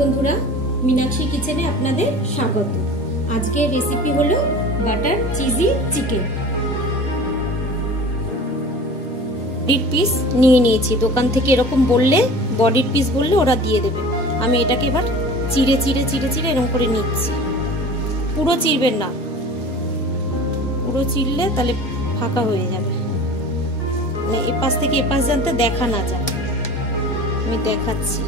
বন্ধুরা, মীনাক্ষী কিচেনে আপনাদের স্বাগত। আজকের রেসিপি হলো বাটার চিজি চিকেন। বডির পিস নিয়ে নিয়েছি, দোকান থেকে এরকম বললে বডির পিস বললে ওরা দিয়ে দেবে। আমি এটাকে এবার চিড়ে চিড়ে চিড়ে চিড়ে এরকম করে নিচ্ছি। পুরো চিড়বেন না, পুরো চিড়লে তাহলে ফাঁকা হয়ে যাবে, মানে এপাশ থেকে এপাশ জানতে দেখা না যায়। আমি দেখাচ্ছি।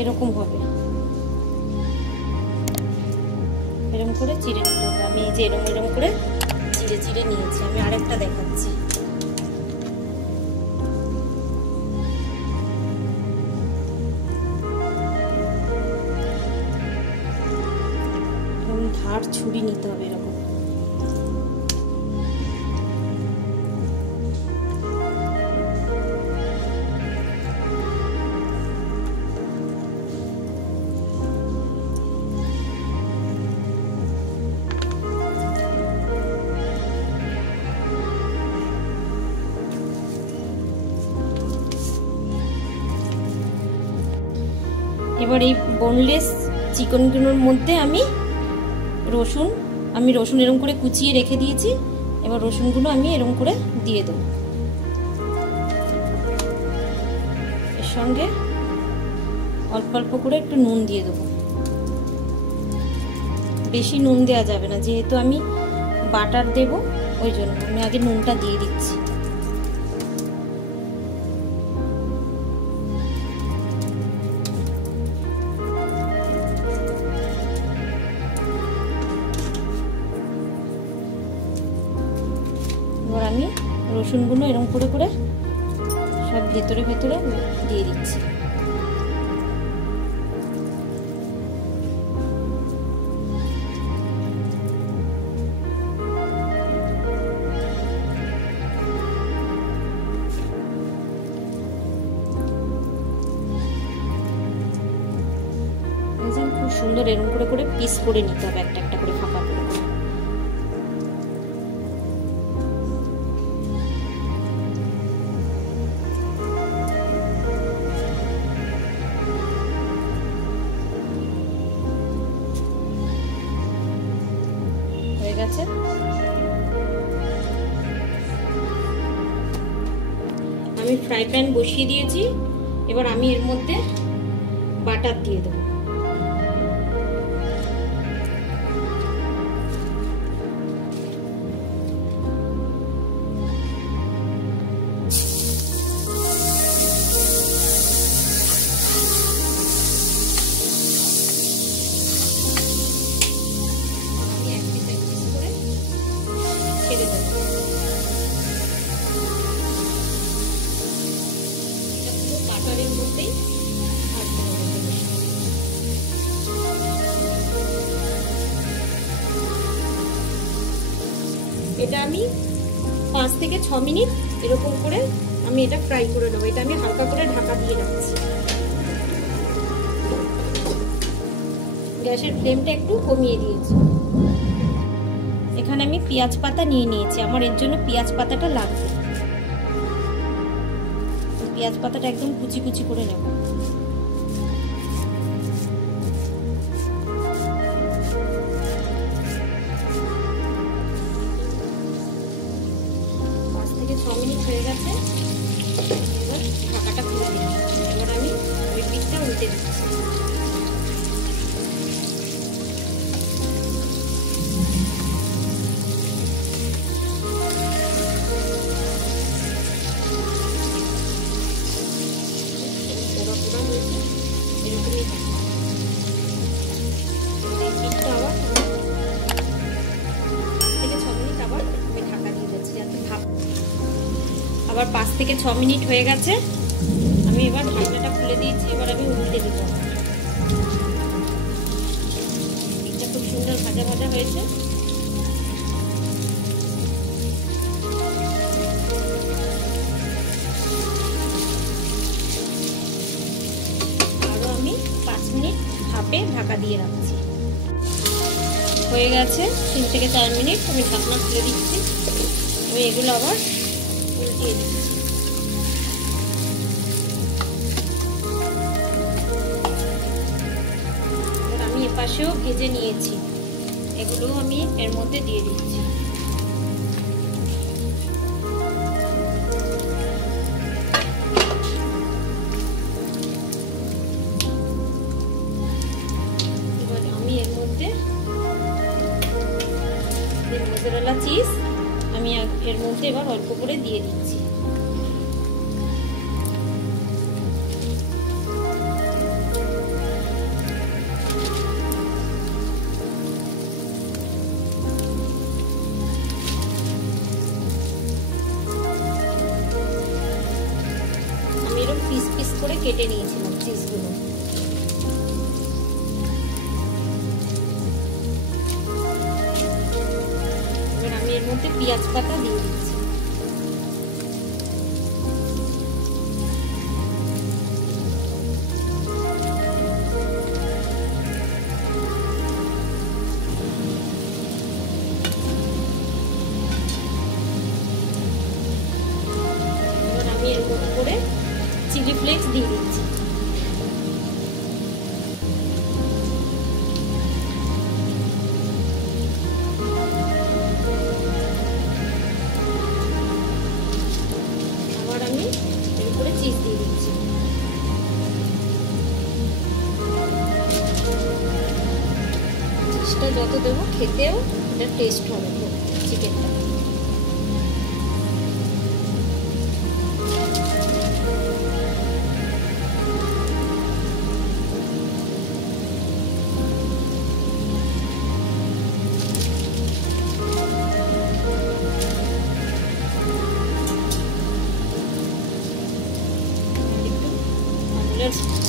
এরকম হবে, এরকম করে চিড়ে নিতে হবে। আমি এই যে এরকম এরকম করে চিড়ে চিড়ে নিয়েছি। আমি আরেকটা দেখাচ্ছি। এরকম ধার ছুরি নিতে হবে এরকম। এবার এই বোনলেস চিকেনগুলোর মধ্যে আমি রসুন এরকম করে কুচিয়ে রেখে দিয়েছি। এবার রসুনগুলো আমি এরকম করে দিয়ে দেবো। এর সঙ্গে অল্প অল্প করে একটু নুন দিয়ে দেবো। বেশি নুন দেওয়া যাবে না, যেহেতু আমি বাটার দেব, ওই জন্য আমি আগে নুনটা দিয়ে দিচ্ছি। এবার আমি রসুনগুলো এরকম করে করে সব ভেতরে ভেতরে দিয়ে দিচ্ছি। খুব সুন্দর এরকম করে করে পিস করে নিতে হবে, একটা একটা করে ফাঁকা করে। হয়ে গেছে। আমি ফ্রাই প্যান বসিয়ে দিয়েছি। এবার আমি এর মধ্যে বাটার দিয়ে দেবো। বাটারের মধ্যেই এটা আমি 5 থেকে 6 মিনিট এরকম করে আমি এটা ফ্রাই করে নেবো। এটা আমি হালকা করে ঢাকা দিয়ে রাখছি। গ্যাসের ফ্লেমটা একটু কমিয়ে দিয়েছি। এখানে আমি পেঁয়াজ পাতা নিয়ে নিয়েছি, আমার এর জন্য পেঁয়াজ পাতাটা লাগবে। পেঁয়াজ পাতাটা একদম কুচি কুচি করে নেব। পাঁচ থেকে 6 মিনিট হয়ে গেছে। এবার ঢাকাটা খুলে দিচ্ছি। এবার আমি ওই পিঠটা উল্টে দিচ্ছি। আবার 5 থেকে 6 মিনিট হয়ে গেছে। আমি এবার ঢাকনাটা খুলে দিয়েছি। এবার আমি উল্টে দিব। এটা খুব সুন্দর ভাজা ভাজা হয়েছে। আরো আমি 5 মিনিট ভাপে ঢাকা দিয়ে রাখছি। হয়ে গেছে 3 থেকে 4 মিনিট। আমি ঢাকনা খুলে দিচ্ছি। আমি এগুলো আবার উল্টিয়ে দিচ্ছি। আমি এপাশেও ভেজে নিয়েছি, এগুলো আমি এর মধ্যে দিয়ে দিচ্ছি। এবার আমি এর মধ্যে মোজারেলা চিজ আমি এর মধ্যে এবার অল্প করে দিয়ে দিচ্ছি। আমি এরকম পিস পিস করে কেটে নিয়েছিলাম চিজগুলো। এবার আমি এর মধ্যে পেঁয়াজ পাতা দিয়ে দিচ্ছি। এবার আমি এর মধ্যে করে চিলি ফ্লেক্স দিয়ে দিচ্ছি। আবার আমি এর উপরে চিজ দিয়ে দিচ্ছি। চিজটা যত দেবো খেতেও এটা টেস্ট হবে চিকেনটা।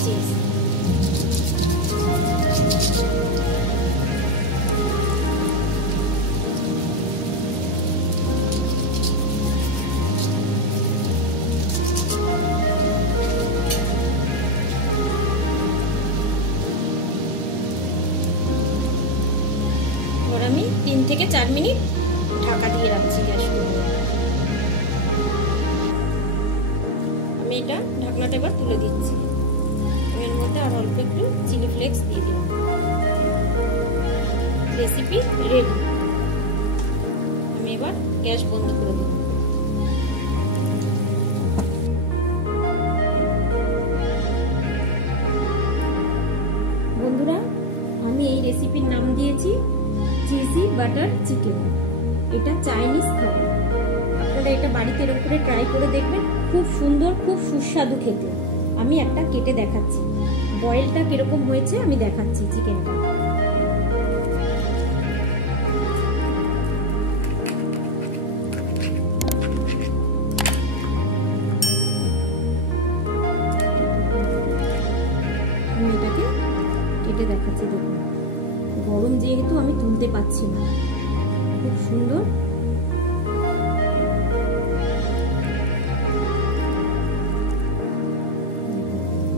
চিজ এবার আমি 3 থেকে 4 মিনিট ঢাকা দিয়ে রাখছি গ্যাসের উপরে। আমি এটা ঢাকনাটা এবার তুলে দিচ্ছি। এর মধ্যে আর অল্প একটু চিলি ফ্লেক্স দিয়ে দিলাম। Recipe ready. আমি এবার গ্যাস বন্ধ করে দেব। বন্ধুরা, আমি এই রেসিপির নাম দিয়েছি চিজি বাটার চিকেন। এটা চাইনিজ খাবার। আপনারা এটা বাড়িতে এরকম করে ট্রাই করে দেখবেন, খুব সুন্দর, খুব সুস্বাদু খেতে। আমি একটা কেটে দেখাচ্ছি, বয়েলটা কিরকম হয়েছে আমি দেখাচ্ছি চিকেনটা। আমি এটাকে কেটে দেখাচ্ছি, দেখুন গরম যেহেতু আমি তুলতে পারছি না। খুব সুন্দর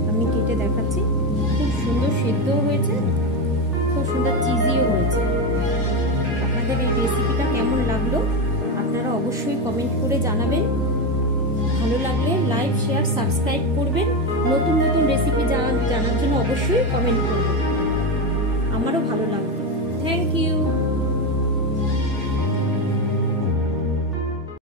আমি কেটে দেখাচ্ছি। খুব সুন্দর সেদ্ধও হয়েছে, খুব সুন্দর চিজিও হয়েছে। আপনাদের এই রেসিপিটা কেমন লাগলো আপনারা অবশ্যই কমেন্ট করে জানাবেন। ভালো লাগলে লাইক, শেয়ার, সাবস্ক্রাইব করবেন। নতুন নতুন রেসিপি জানার জন্য অবশ্যই কমেন্ট করবেন। আমারও ভালো লাগবে। Thank you.